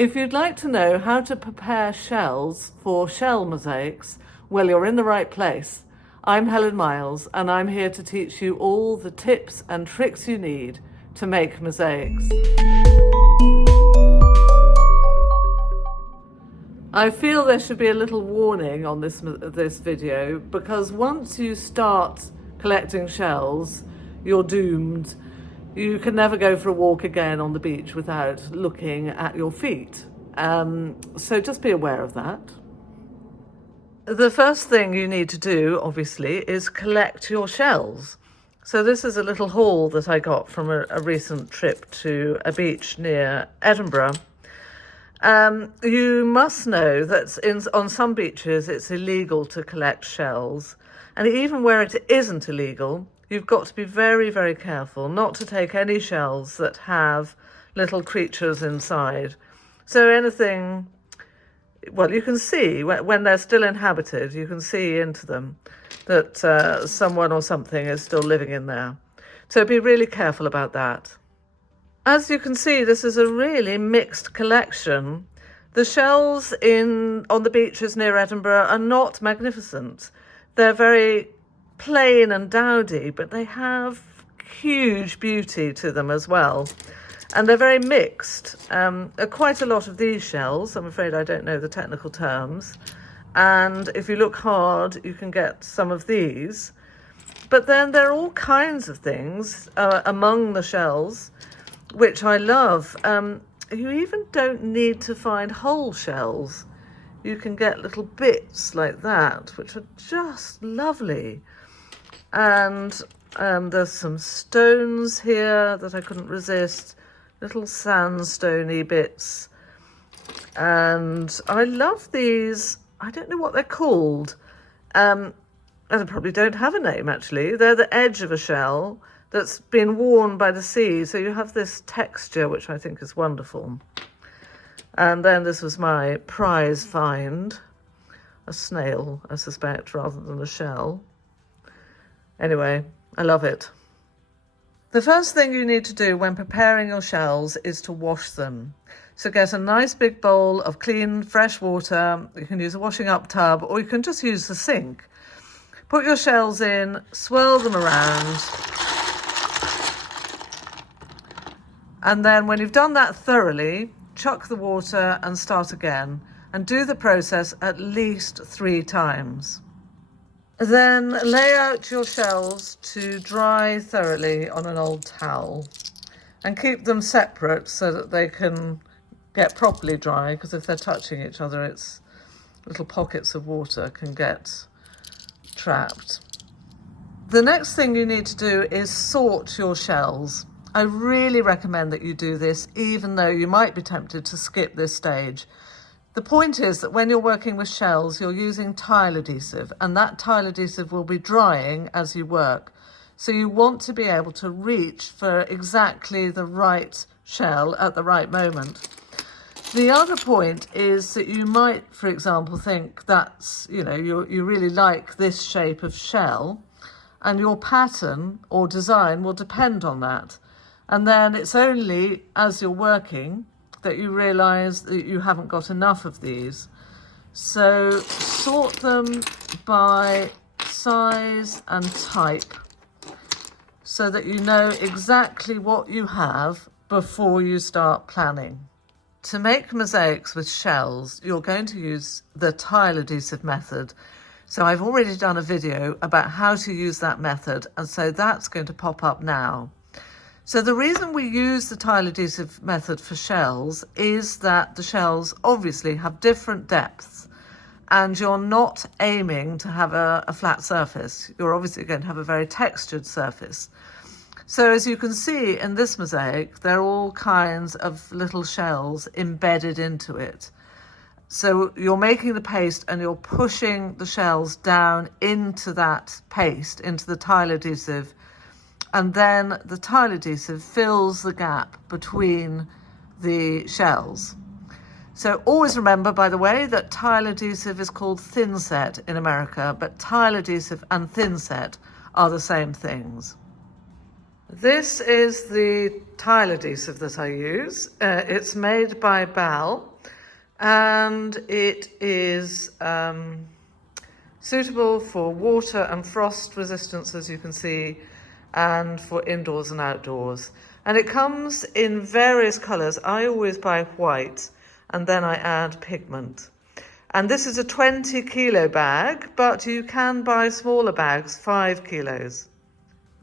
If you'd like to know how to prepare shells for shell mosaics, well, you're in the right place. I'm Helen Miles, and I'm here to teach you all the tips and tricks you need to make mosaics. I feel there should be a little warning on this video, because once you start collecting shells, you're doomed. You can never go for a walk again on the beach without looking at your feet. So just be aware of that. The first thing you need to do, obviously, is collect your shells. So this is a little haul that I got from a recent trip to a beach near Edinburgh. You must know that on some beaches it's illegal to collect shells, and even where it isn't illegal, you've got to be very, very careful not to take any shells that have little creatures inside. So anything, well, you can see when they're still inhabited, you can see into them that someone or something is still living in there. So be really careful about that. As you can see, this is a really mixed collection. The shells on the beaches near Edinburgh are not magnificent. They're very plain and dowdy, but they have huge beauty to them as well. And they're very mixed. Quite a lot of these shells, I'm afraid I don't know the technical terms, and if you look hard, you can get some of these. But then there are all kinds of things among the shells, which I love. You even don't need to find whole shells. You can get little bits like that, which are just lovely. And there's some stones here that I couldn't resist, little sandstony bits. And I love these. I don't know what they're called. And they probably don't have a name, actually. They're the edge of a shell that's been worn by the sea. So you have this texture, which I think is wonderful. And then this was my prize find, a snail, I suspect, rather than a shell. Anyway, I love it. The first thing you need to do when preparing your shells is to wash them. So get a nice big bowl of clean, fresh water. You can use a washing up tub, or you can just use the sink. Put your shells in, swirl them around. And then when you've done that thoroughly, chuck the water and start again. And do the process at least 3 times. Then lay out your shells to dry thoroughly on an old towel, and keep them separate so that they can get properly dry, because if they're touching each other, it's little pockets of water can get trapped. The next thing you need to do is sort your shells. I really recommend that you do this, even though you might be tempted to skip this stage. The point is that when you're working with shells, you're using tile adhesive, and that tile adhesive will be drying as you work. So you want to be able to reach for exactly the right shell at the right moment. The other point is that you might, for example, think that's, you really like this shape of shell, and your pattern or design will depend on that. And then it's only as you're working that you realise that you haven't got enough of these. So sort them by size and type so that you know exactly what you have before you start planning. To make mosaics with shells, you're going to use the tile adhesive method. So I've already done a video about how to use that method, and so that's going to pop up now. So the reason we use the tile adhesive method for shells is that the shells obviously have different depths, and you're not aiming to have a flat surface. You're obviously going to have a very textured surface. So as you can see in this mosaic, there are all kinds of little shells embedded into it. So you're making the paste and you're pushing the shells down into that paste, into the tile adhesive, and then the tile adhesive fills the gap between the shells. So always remember, by the way, that tile adhesive is called thinset in America, but tile adhesive and thinset are the same things. This is the tile adhesive that I use. It's made by Bal, and it is suitable for water and frost resistance, as you can see, and for indoors and outdoors. And it comes in various colours. I always buy white and then I add pigment. And this is a 20 kilo bag, but you can buy smaller bags, 5 kilos.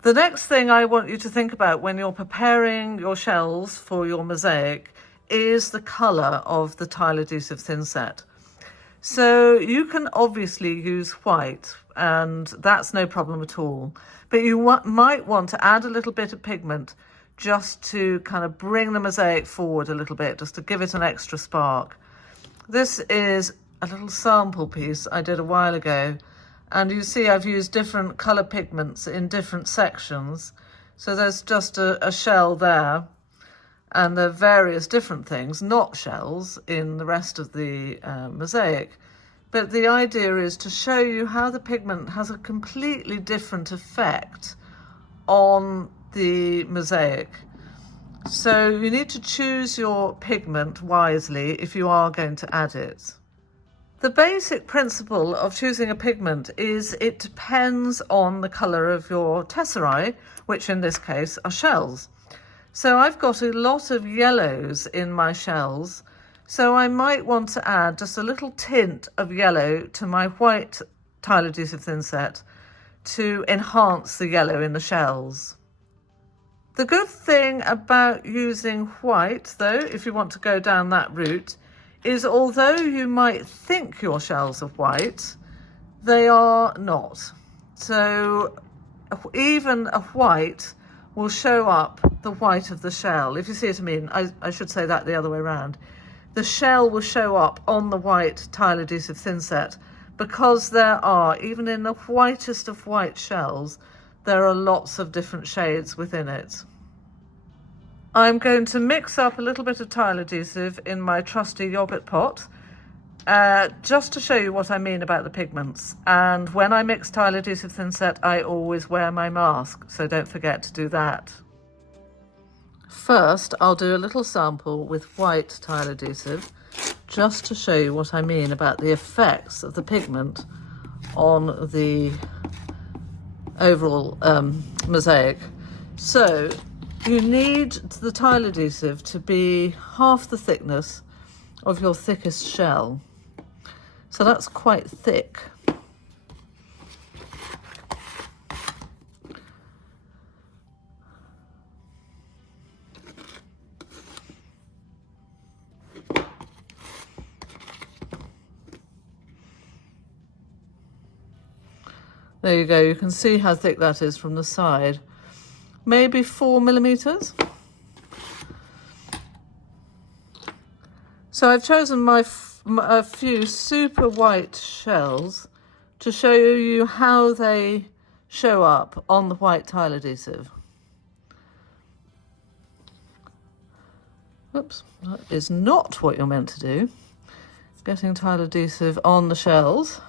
The next thing I want you to think about when you're preparing your shells for your mosaic is the colour of the tile adhesive thinset. So you can obviously use white, and that's no problem at all. But you might want to add a little bit of pigment just to kind of bring the mosaic forward a little bit, just to give it an extra spark. This is a little sample piece I did a while ago, and you see I've used different colour pigments in different sections. So there's just a shell there, and there are various different things, not shells, in the rest of the mosaic. But the idea is to show you how the pigment has a completely different effect on the mosaic. So you need to choose your pigment wisely if you are going to add it. The basic principle of choosing a pigment is it depends on the colour of your tesserae, which in this case are shells. So I've got a lot of yellows in my shells, so I might want to add just a little tint of yellow to my white tile adhesive thinset to enhance the yellow in the shells. The good thing about using white, though, if you want to go down that route, is although you might think your shells are white, they are not. So even a white will show up the white of the shell. If you see what I mean, I should say that the other way around. The shell will show up on the white tile adhesive thinset because there are, even in the whitest of white shells, there are lots of different shades within it. I'm going to mix up a little bit of tile adhesive in my trusty yogurt pot, just to show you what I mean about the pigments. And when I mix tile adhesive thinset, I always wear my mask, so don't forget to do that. First, I'll do a little sample with white tile adhesive, just to show you what I mean about the effects of the pigment on the overall mosaic. So you need the tile adhesive to be half the thickness of your thickest shell. So that's quite thick. There you go, you can see how thick that is from the side. Maybe 4 millimeters. So I've chosen a few super white shells to show you how they show up on the white tile adhesive. Oops, that is not what you're meant to do. Getting tile adhesive on the shells.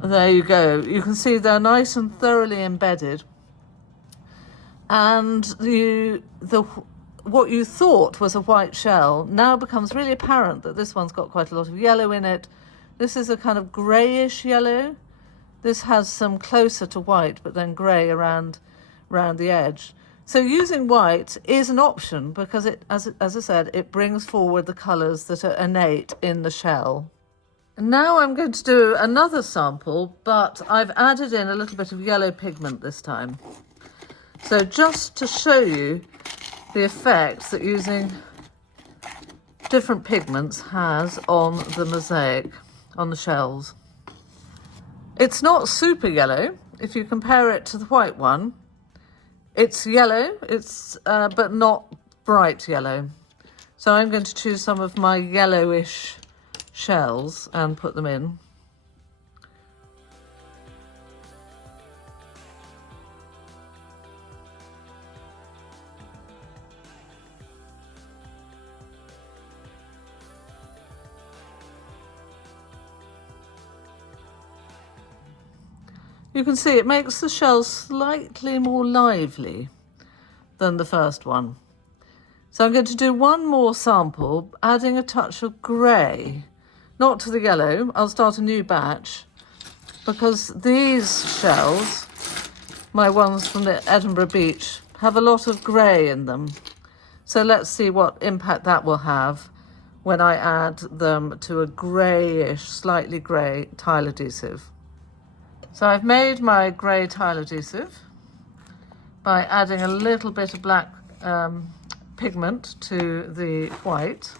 There you go. You can see they're nice and thoroughly embedded. And what you thought was a white shell now becomes really apparent that this one's got quite a lot of yellow in it. This is a kind of greyish yellow. This has some closer to white, but then grey around the edge. So using white is an option because it, as I said, it brings forward the colours that are innate in the shell. Now I'm going to do another sample, but I've added in a little bit of yellow pigment this time. So just to show you the effects that using different pigments has on the mosaic, on the shells. It's not super yellow. If you compare it to the white one, it's yellow, but not bright yellow. So I'm going to choose some of my yellowish shells and put them in. You can see it makes the shell slightly more lively than the first one. So I'm going to do one more sample, adding a touch of grey, not to the yellow. I'll start a new batch because these shells, my ones from the Edinburgh beach, have a lot of grey in them. So let's see what impact that will have when I add them to a greyish, slightly grey tile adhesive. So I've made my grey tile adhesive by adding a little bit of black pigment to the white.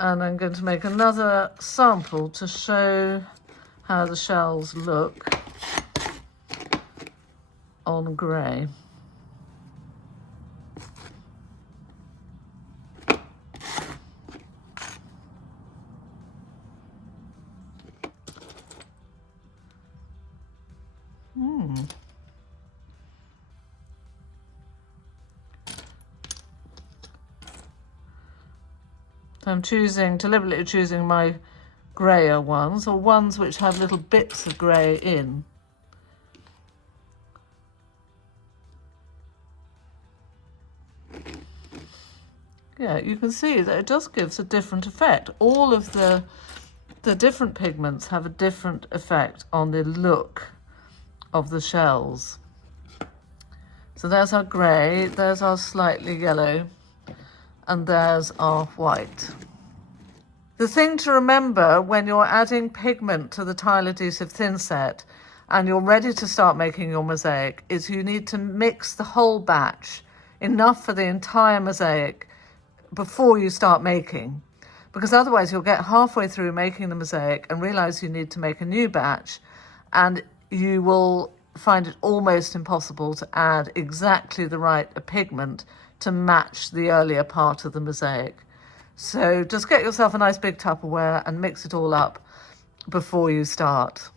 And I'm going to make another sample to show how the shells look on grey. So I'm deliberately choosing my greyer ones, or ones which have little bits of grey in. Yeah, you can see that it just gives a different effect. All of the different pigments have a different effect on the look of the shells. So there's our grey, there's our slightly yellow, and there's our white. The thing to remember when you're adding pigment to the tile adhesive thinset and you're ready to start making your mosaic is you need to mix the whole batch, enough for the entire mosaic, before you start making. Because otherwise you'll get halfway through making the mosaic and realise you need to make a new batch, and you will find it almost impossible to add exactly the right pigment to match the earlier part of the mosaic. So just get yourself a nice big Tupperware and mix it all up before you start.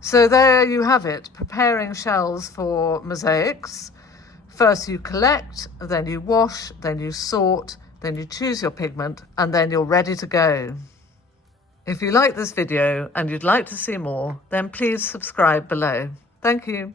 So there you have it, preparing shells for mosaics. First you collect, then you wash, then you sort, then you choose your pigment, and then you're ready to go. If you like this video and you'd like to see more, then please subscribe below. Thank you.